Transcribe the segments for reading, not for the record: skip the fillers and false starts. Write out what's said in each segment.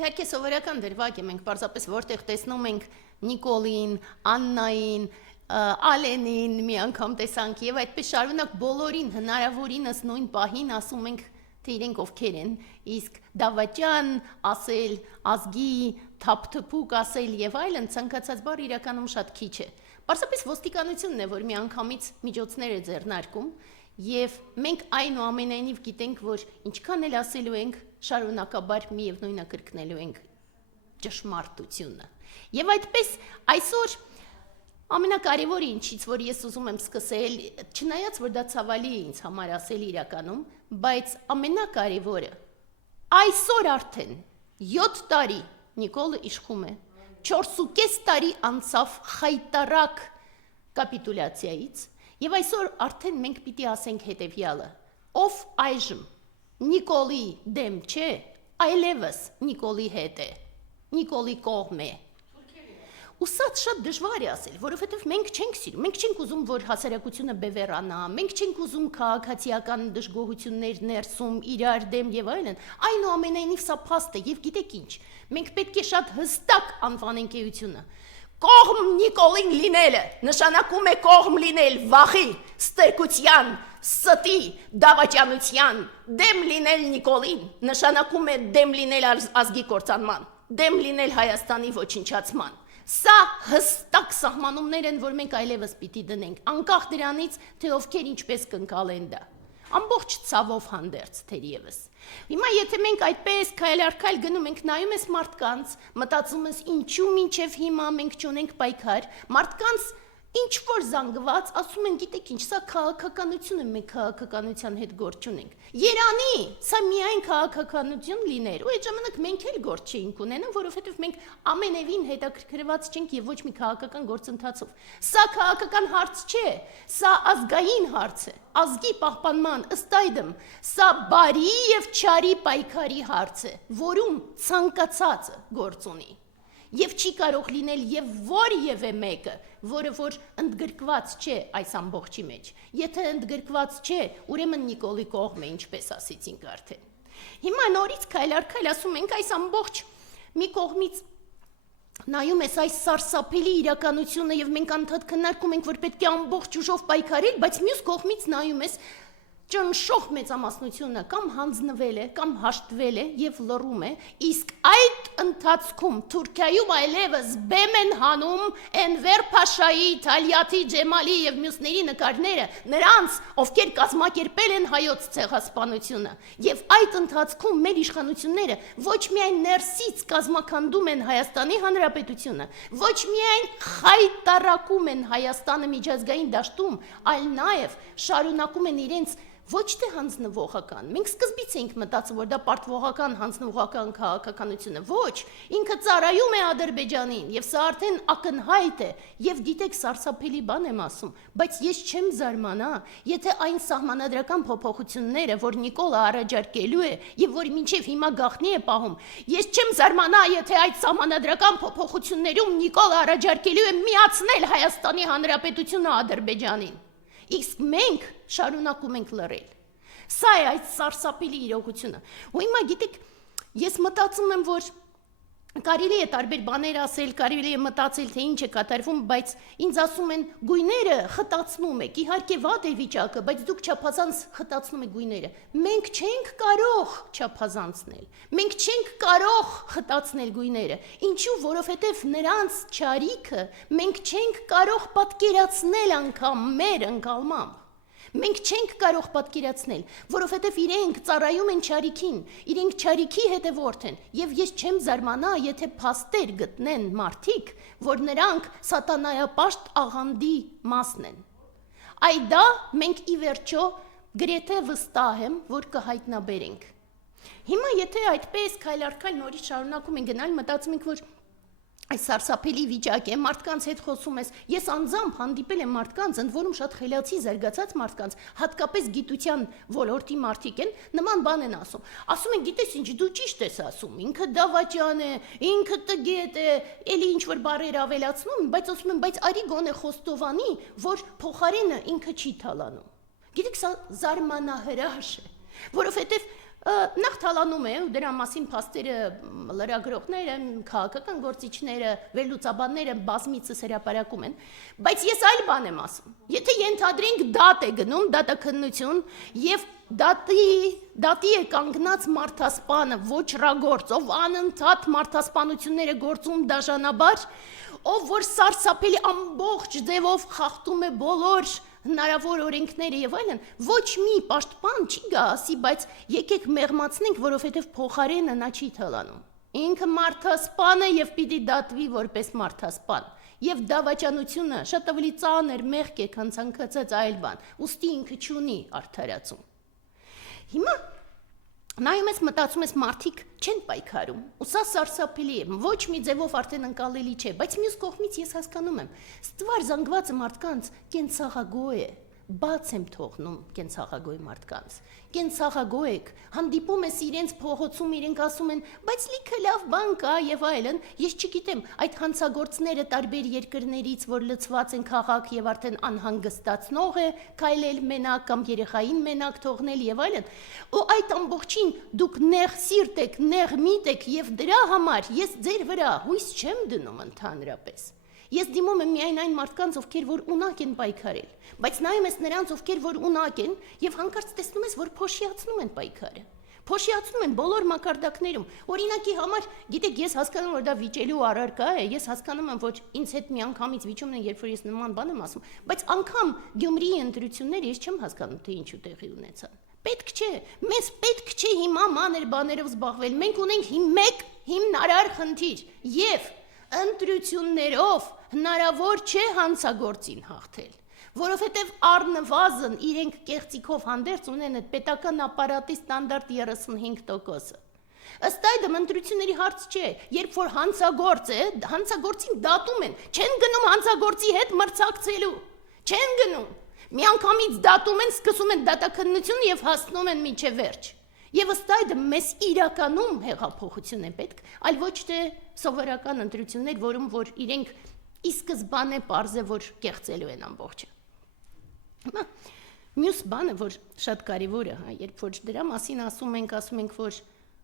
Իհարկե սովորական դրվագ է, մենք պարզապես որտեղ տեսնում ենք Նիկոլին, Աննային, Ալենին մի անգամ տեսանք եւ այդպես շարունակ բոլորին հնարավորինս նույն պահին ասում ենք թե իրենք ովքեր են, իսկ դավաճան ասել, ազգի, թափթփուկ ասել եւ այլն ցանկացած բառ իրականում շատ քիչ է։ Պարզապես ոստիկանությունն է, որ մի անգամից միջոցներ է ձեռնարկում եւ մենք այնուամենայնիվ գիտենք, որ ինչքան էլ ասելու ենք, շարունակաբար միևնույնը կրկնելու ենք ճշմարտությունը։ Եվ այդպես այսօր ամենակարևորը ինչից որ ես ուզում եմ սկսել, չնայած որ դա ցավալի է ինձ համար ասել իրականում, բայց ամենակարևորը այսօր արդեն 7 տարի Նիկոլը իշխում է, 4.5 տարի անցավ խայտարակ կապիտուլյացիայից, եւ այսօր արդեն մենք պիտի ասենք հետեւյալը. ով այժմ Նիկոլի դեմ չէ, այլևս Նիկոլի հետ է, Նիկոլի կողմ է։ Ու սա շատ դժվար է ասել, որովհետև մենք չենք սիրում, մենք չենք ուզում, որ հասարակությունը բևեռանա, մենք չենք ուզում քաղաքացիական դժգոհություններ ներսում իրար դեմ եւ այլն, այնուամենայնիվ սա փաստ է եւ գիտեք ինչ, մենք պետք է շատ հստակ անվանենք էությունը։ Կողմ Նիկոլին լինելը նշանակում է կողմ լինել վախի, ստրկության, ստի, դավաճանության, դեմ լինել Նիկոլին նշանակում է դեմ լինել ազգի կործանման, դեմ լինել Հայաստանի ոչնչացման։ Սա հստակ սահմանումներ են, որ մենք այլևս պիտի դնենք, անկախ դրանից, թե ովքեր ինչպես կընկալեն դա։ Ամբողջ ցավով հանդերձ թերևս։ Հիմա եթե մենք այդպես քայլ առ քայլ գնում ենք, նայում ես մարդկանց, մտածում ես ինչու մինչև հիմա մենք չունենք պայքար, մարդկանց ինչ որ զանգված, ասում են, գիտեք ինչ, սա քաղաքականություն է, մենք քաղաքականության հետ գործ չունենք։ Երանի, սա միայն քաղաքականություն լիներ, ու այդ ժամանակ մենք էլ գործ չէինք ունենա, որովհետև մենք ամենևին հետաքրքրված չենք եւ ոչ մի քաղաքական գործընթացով։ Սա քաղաքական հարց չէ, սա ազգային հարց է, ազգի պահպանման ըստ այդմ, սա բարի եւ չարի պայքարի հարց է, որում ցանկացածը գործ ունի։ Եվ չի կարող լինել եւ որևէ մեկը, որը որ ընդգրկված չէ այս ամբողջի մեջ։ Եթե ընդգրկված չէ, ուրեմն Նիկոլի կողմ է, ինչպես ասեցինք արդեն։ Հիմա նորից քայլ առ քայլ ասում ենք այս ամբողջ մի կողմից նայում ես այս սարսափելի իրականությունը եւ մենք անդադ քննարկում ենք, որ պետք է ամբողջ ուժով պայքարել, բայց մյուս կողմից նայում ես ճնշող մեծամասնությունը կամ հանձնվել է, կամ հաշտվել է եւ լռում է, իսկ այդ ընթացքում Թուրքիայում այլևս բեմ են հանում Էնվեր Փաշայի, Թալյաթի, Ջեմալի եւ մյուսների նկարները, նրանց, ովքեր կազմակերպել են հայոց ցեղասպանությունը, եւ այդ ընթացքում մեր իշխանությունները ոչ միայն ներսից կազմակերպում են Հայաստանի Հանրապետությունը, ոչ միայն խայտարակում են Հայաստանը միջազգային դաշտում, այլ նաեւ շարունակում են իրենց ոչ թե հանձնվողական, մենք սկզբից էինք մտածում, որ դա պարտվողական հանձնվողական քաղաքականություն է, ոչ, ինքը ծառայում է Ադրբեջանին, եւ սա արդեն ակնհայտ է, եւ գիտեք սարսափելի բան եմ ասում, բայց ես չեմ զարմանա, եթե այն սահմանադրական փոփոխությունները, որ Նիկոլը առաջարկելու է, եւ որ մինչեւ հիմա գաղտնի է պահում, ես չեմ զարմանա, եթե այդ սահմանադրական փոփոխություններում Նիկոլը առաջարկելու է միացնել Հայաստանի Հանրապետությունը Ադրբեջանին։ Իսկ մենք շարունակում ենք լռել։ Սա է այդ սարսափելի իրողությունը։ Ու հիմա գիտեք, ես մտածում եմ, որ կարելի է տարբեր բաներ ասել, կարելի է մտածել, թե ինչ է կատարվում, բայց ինձ ասում են գույները խտացնում եք, իհարկե վատ է վիճակը, բայց դուք չափազանց խտացնում եք գույները։ Մենք չենք կարող չափազանցնել, մենք չենք կարող խտացնել գույները, ինչու, որովհետև նրանց չարիքը մենք չենք կարող պատկերացնել անգամ մեր ընկալմամբ։ Մենք չենք կարող պատկերացնել, որովհետև իրենք ծառայում են չարիքին, իրենք չարիքի հետևորդ են, եւ ես չեմ զարմանա, եթե փաստեր գտնեն մարդիկ, որ նրանք սատանայապաշտ աղանդի մասն են։ Այդա մենք ի վերջո գրեթե վստահ եմ, որ կհայտնաբերենք։ Հիմա եթե այդպես քայլ առ քայլ նորից շարունակում են գնալ, մտածում ենք, որ այս սարսափելի վիճակ է, մարդկանց հետ խոսում ես, ես անձամբ հանդիպել եմ մարդկանց, ընդ որում շատ խելացի զարգացած մարդկանց, հատկապես գիտության ոլորտի մարդիկ են, նման բան են ասում։ Ասում են, գիտես ինչ, դու ճիշտ ես ասում, ինքը դավաճան է, ինքը տգետ է, էլի ինչ որ բառեր ավելացնում, բայց ասում են, բայց արի գոնե խոստովանի, որ փոխարենը ինքը չի թալանում։ Գիտեք, սա զարմանահրաշ է, որովհետև Նախ թալանում է ու դրա մասին փաստերը լրագրողները, քաղաքական գործիչները, վերլուծաբանները բազմիցս հրապարակում են, բայց ես այլ բան եմ ասում։ Եթե ենթադրենք դատ է գնում, դատաքննություն եւ դատի է կանգնած մարդասպանը, ոչռագործ, ով անընդհատ մարդասպանությունները գործում դաժանաբար, ով որ սարսափելի ամբողջ ձևով խախտում է բոլոր հնարավոր օրենքները եւ այլն, ոչ մի պաշտպան չի գա ասի, բայց եկեք մեղմացնենք, որովհետեւ փոխարենը նա չի թալանում։ Ինքը մարդասպան է եւ պիտի դատվի որպես մարդասպան։ Եվ դավաճանությունը շատ ավելի ծանր մեղք է, քան ցանկացած այլ բան։ Ուստի ինքը չունի արդարացում։ Հիմա նայում ես մտածում ես մարդիկ չեն պայքարում, ու սա սարսափելի է, ոչ մի ձևով արդեն ընկալելի չէ, բայց մյուս կողմից ես հասկանում եմ, ստվար զանգվածը մարդկանց կենցաղագոյ է, բաց եմ թողնում կենցաղագոյ մարդկանց, կենցաղագոյ եք, հանդիպում ես իրենց փողոցում, իրենք ասում են, բայց լիքը լավ բան կա եւ այլն, ես չգիտեմ, այդ հանցագործները տարբեր երկրներից, որ լցված են քաղաք եւ արդեն անհանգստացնող է, քայլել մենակ կամ երեխային մենակ թողնել եւ այլն, ու այդ ամբողջին դուք նեղ սիրտ եք, նեղ միտ եք եւ դրա համար ես ձեր վրա հույս չեմ դնում ընդհանրապես։ Ես դիմում եմ միայն այն մարդկանց, ովքեր որ ունակ են պայքարել, բայց նայում ես նրանց, ովքեր որ ունակ են, եւ հանկարծ տեսնում ես, որ փոշիացնում են պայքարը։ Փոշիացնում են բոլոր մակարդակներում։ Օրինակի համար, գիտեք, ես հասկանում եմ, որ դա վիճելու առարկա է, ես հասկանում եմ, որ ինձ հետ միանգամից վիճումն է, երբ որ ես նման բան եմ ասում, բայց անգամ Գյումրիի ընտրությունները ես չեմ հասկանում, թե ինչու տեղի ունեցան։ Պետք չէ, մեզ պետք չէ հիմա մանր բաներով զբաղվել։ Մենք ունենք մեկ հիմնարար խնդիր եւ ընտրություններով հնարավոր չէ հանցագործին հաղթել, որովհետև առնվազն իրենք կեղծիքով հանդերձ ունեն այդ պետական ապարատի ստանդարտ 35%-ը։ Ըստ այդմ ընտրությունների հարց չէ, երբ որ հանցագործ է, հանցագործին դատում են, չեն գնում հանցագործի հետ մրցակցելու, չեն գնում, միանգամից դատում են, սկսում են դատաքննություն եւ հասնում են մինչեւ վերջ։ Եվ ըստ այդմ մեզ իրականում հեղափոխություն է պետք, այլ ոչ թե սովորական ընտրություններ, որում որ իրենք ի սկզբանե պարզ է, որ կեղծելու են ամբողջը։ Հիմա մյուս բանը, որ շատ կարևոր է, երբ որ դրա մասին ասում ենք, որ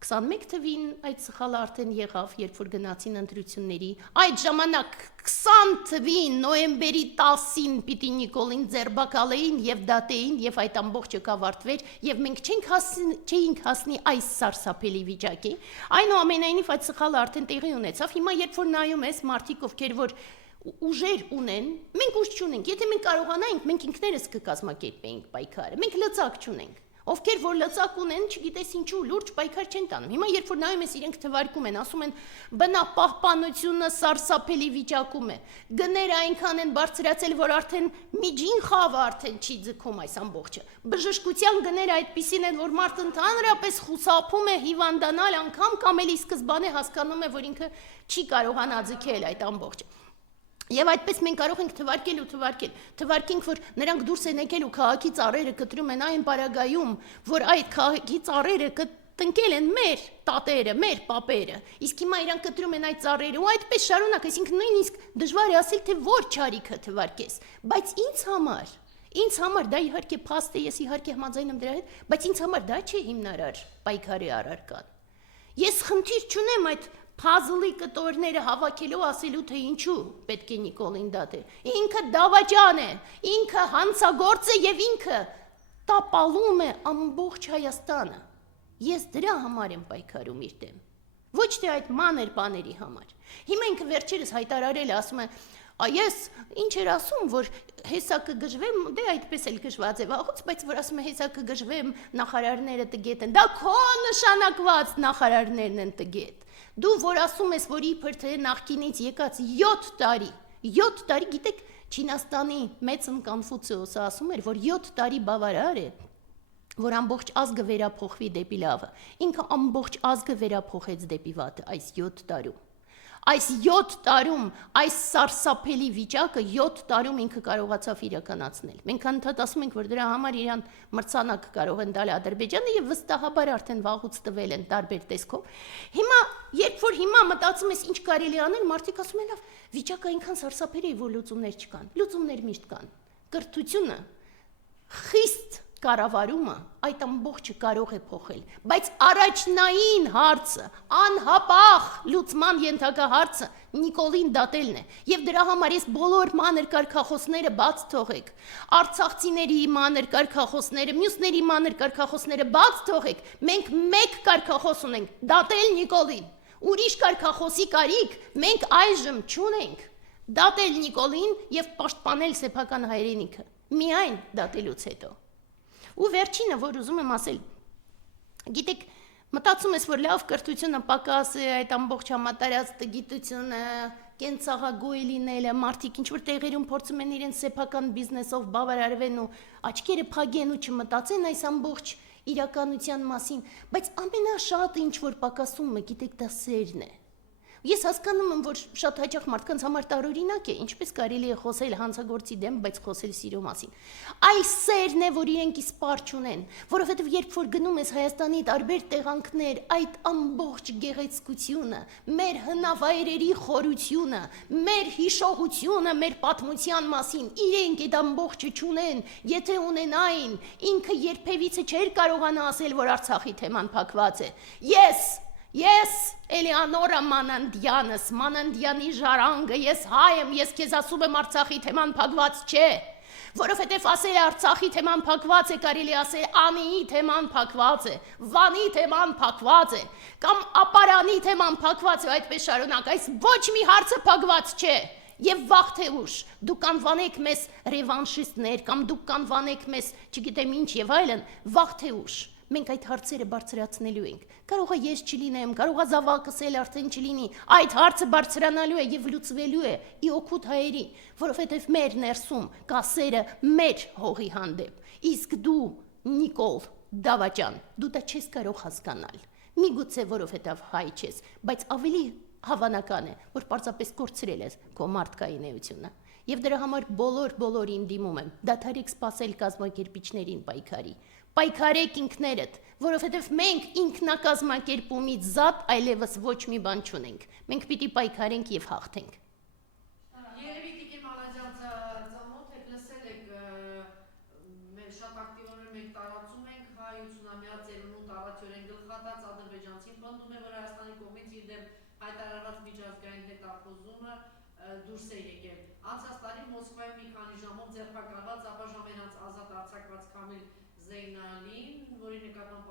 21 թվին այդ սխալը արդեն եղավ, երբ որ գնացին ընտրությունների, այդ ժամանակ 20 թվին նոյեմբերի 10-ին պիտի Նիկոլին ձերբակալեին եւ դատեին եւ այդ ամբողջը կավարտվեր եւ մենք չէինք հասնի այս սարսափելի վիճակի, այնուամենայնիվ այդ սխալը արդեն տեղի ունեցավ, հիմա երբ որ նայում ես մարդիկ, ովքեր որ ուժեր ունեն, մենք ուժ չունենք, եթե մենք կարողանայինք, մենք ինքներս կկազմակերպեինք պայքարը, մենք լծակ չունենք, ովքեր որ լծակ ունեն, չգիտես ինչու լուրջ պայքար չեն տանում, հիմա երբ որ նայում ես իրենք թվարկում են, ասում են բնապահպանությունը սարսափելի վիճակում է, գները այնքան են բարձրացել, որ արդեն միջին խավը արդեն չի ձգում այս ամբողջը, բժշկության գները այդպիսին են, որ մարդը ընդհանրապես խուսափում է հիվանդանալ անգամ կամ էլի սկզբանե հասկանում է, որ ինքը չի կարողանա ձգել այդ ամբողջը։ Եվ այդպես մենք կարող ենք թվարկենք, որ նրանք դուրս են եկել ու քաղաքի ծառերը կտրում են այն պարագայում, որ այդ քաղաքի ծառերը տնկել են մեր տատերը, մեր պապերը, իսկ հիմա իրանք կտրում են այդ ծառերը ու այդպես շարունակ, այսինքն նույնիսկ դժվար է ասել, թե որ չարիքը թվարկես, բայց ինձ համար դա իհարկե փաստ է, ես իհարկե համաձայն եմ դրա հետ, բայց ինձ համար դա չէ հիմնարար պայքարի առարկան։ Ես խնդիր չունեմ այդ փազլի կտորները հավաքելու ասելու, թե ինչու պետք է Նիկոլին դատել։ Ինքը դավաճան է, ինքը հանցագործ է եւ ինքը տապալում է ամբողջ Հայաստանը։ Ես դրա համար եմ պայքարում իր դեմ, ոչ թե այդ մանր բաների համար։ Հիմա ինքը վերջերս հայտարարել է, ասում է, ես ինչ էր ասում, որ հեսա կգժվեմ, դե այդպես էլ գժված է վաղուց, բայց որ ասում է հեսա կգժվեմ, նախարարները տգետ են, դա քո նշանակված նախարարներն են տգետ։ Դու որ ասում ես, որ իբր թե նախկինից եկած 7 տարի, գիտեք, Չինաստանի մեծն Կոնֆուցիոսը ասում էր, որ 7 տարի բավարար է, որ ամբողջ ազգը վերափոխվի դեպի լավը։ Ինքը ամբողջ ազգը վերափոխեց դեպի վատը այս 7 տարում։ Այս 7 տարում, այս սարսափելի վիճակը 7 տարում ինքը կարողացավ իրականացնել։ Մենք անդադ ասում ենք, որ դրա համար իրան մրցանակ կարող են տալ Ադրբեջանը եւ վստահաբար արդեն վաղուց տվել են տարբեր տեսքով։ Հիմա, երբ որ հիմա մտածում ես ինչ կարելի անել, մարդիկ ասում են, լավ, վիճակը այնքան սարսափելի է, որ լուծումներ չկան։ Լուծումներ միշտ կան։ Կրթությունը խիստ կառավարումը այդ ամբողջը կարող է փոխել, բայց առաջնային հարցը, անհապաղ լուծման ենթակա հարցը Նիկոլին դատելն է, եւ դրա համար ես բոլոր մանր կարգախոսները բաց թողեք, արցախցիների մանր կարգախոսները, մյուսների մանր կարգախոսները բաց թողեք, մենք մեկ կարգախոս ունենք, դատել Նիկոլին, ուրիշ կարգախոսի կարիք մենք այժմ չունենք, դատել Նիկոլին եւ պաշտպանել սեփական հայրենիքը, միայն դատելուց հետո։ Ու վերջինը, որ ուզում եմ ասել, գիտեք, մտածում ես, որ լավ կրթությունը պակաս է, այդ ամբողջ համատարած տգիտությունը, կենցաղագույ լինելը, մարդիկ ինչ-որ տեղերում փորձում են իրենց սեփական բիզնեսով բավարարվեն ու աչքերը փագեն ու չմտածեն այս ամբողջ իրականության մասին, բայց ամենաշատը ինչ-որ պակասում է, գիտեք, դա սերն է։ Ես հասկանում եմ, որ շատ հաճախ մարդկանց համար տարօրինակ է, ինչպես կարելի է խոսել հանցագործի դեմ, բայց խոսել սիրո մասին։ Այս սերն է, որ իրենք իսպար չունեն, որովհետև երբ որ գնում ես Հայաստանի տարբեր տեղանքներ, այդ ամբողջ գեղեցկությունը, մեր հնավայրերի խորությունը, մեր հիշողությունը, մեր պատմության մասին, իրենք այդ ամբողջը չունեն, եթե ունենային, ինքը երբևիցե չէր կարողանա ասել, որ Արցախի թեման փակված է։ Ես Էլեոնորա Մանանդյանս, Մանանդյանի ժառանգը, ես հայ եմ, ես քեզ ասում եմ Արցախի թեման փակված չէ, որովհետև ասել Արցախի թեման փակված է, կարելի ասել Անիի թեման փակված է, Վանի թեման փակված է, կամ Ապարանի թեման փակված է, այդպես շարունակ, այս ոչ մի հարցը փակված չէ, եւ վաղ թե ուշ դուք կանվանեք մեզ ռևանշիստներ, կամ դուք կանվանեք մեզ, չգիտեմ ինչ եւ այլն, վաղ թե ուշ մենք այդ հարցերը բարձրացնելու ենք, կարող է ես չլինեմ, կարող է զավակս էլ արդեն չլինի, այդ հարցը բարձրանալու է եւ լուծվելու է ի օգուտ հայերի, որովհետեւ մեր ներսում կա սերը մեր հողի հանդեպ, իսկ դու Նիկոլ Դավաճան, դու դա չես կարող հասկանալ, միգուցե որովհետեւ հայ չես, բայց ավելի հավանական է, որ պարզապես կորցրել ես քո մարդկային էությունը, եւ դրա համար բոլորին դիմում եմ, դադարեք սпасել կազմակերպիչներին պայքարի, պայքարեք ինքներդ, որովհետև մենք ինքնակազմակերպումից զատ այլևս ոչ մի բան չունենք, մենք պիտի պայքարենք եւ հաղթենք։ Երևի Տիկին Մալաջանցը ծանոթ եք, լսել եք, մենք շատ ակտիվորեն մենք տարածում ենք, հայ 80-ամյա ծերունու տարածյորեն գլխատած ադրբեջանցին պնդում է, որ Հայաստանի կողմից իր դեմ հայտարարված միջազգային հետախուզումը դուրս է եկել։ Անցած տարի Մոսկվայում մի քանի ժամով ձերբակալված ապաժամենած ազատ արձակված Քամիլ Զեյնալին, որի նկատմամբ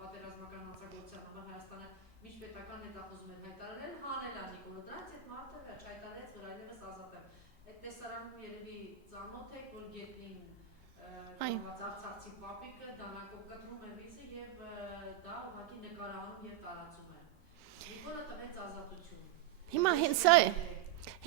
պատերազմական հանցագործության համար Հայաստանը միջպետական հետախուզում է հայտարարել, հանել է Նիկոլը, դրանց այդ մարդը վերջ հայտարարեց, որ այլևս ազատ է։ Այդ տեսարանում երևի ծանոթ եք, որ գետնին արցախցի պապիկը դանակով կտրում է վիզը եւ դա ուղղակի նկարահանում եւ տարածում է։ Նիկոլը տնեց ազատություն։ Հիմա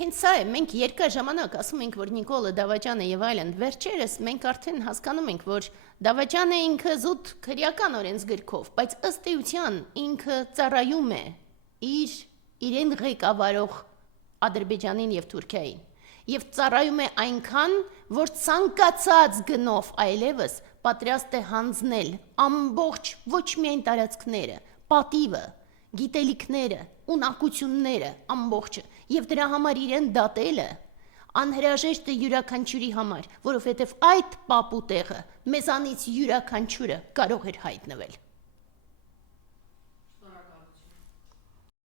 հենց սա է, մենք երկար ժամանակ ասում ենք, որ Նիկոլը Դավաճանը եւ այլն, վերջերս մենք արդեն հասկանում ենք, որ Դավաճանը ինքը զուտ քրեական օրենսգրքով, բայց ըստ էության ինքը ծառայում է իրեն ղեկավարող Ադրբեջանին եւ Թուրքիային եւ ծառայում է այնքան, որ ցանկացած գնով այլևս պատրաստ է հանձնել ամբողջ ոչ միայն տարածքները, պատիվը, գիտելիքները, ունակությունները, ամբողջը եւ դրա համար իրեն դատելը անհրաժեշտ է յուրաքանչյուրի համար, որովհետեւ այդ պապու տեղը մեզանից յուրաքանչյուրը կարող էր հայտնվել։